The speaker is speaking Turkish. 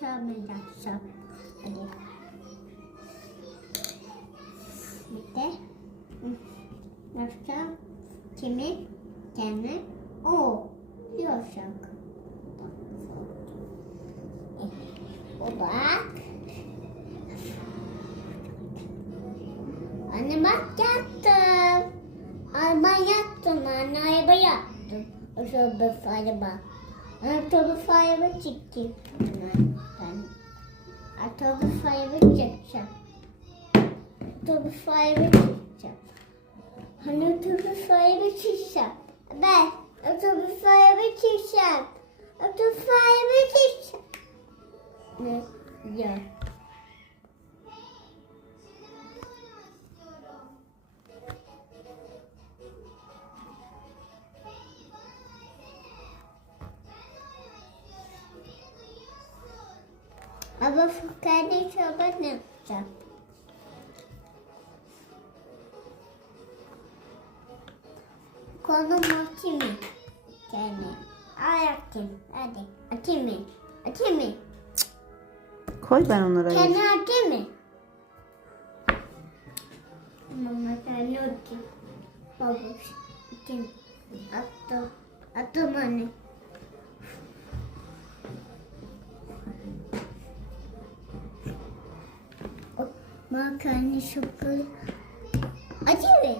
çalmayacağım. Hadi. Bir de hı, yapacağım. Kimi? Kendi. O. Diyorsak. O bak. Anne bak yattım. Araba yattım anne araba yattım. Otobüs araba. Otobüs araba çıktı. Ben otobüs araba çıkacağım. Otobüs araba çıkacağım. Hani otobüs araba çıkacağım. Ben otobüs araba çıkacağım. Otobüs araba çıkacağım. Ne? Ya. Ama fukade çorba ne yapacağım? Konum atayım mı? Kendi. Ay atayım. Hadi. Atayım mı? Atayım mı? Koy ben onları ayır. Kendi atayım mı? Mama kendi atayım. Baba. Atayım. Attım. Attım anne. Makarna şokolata. Acı mı?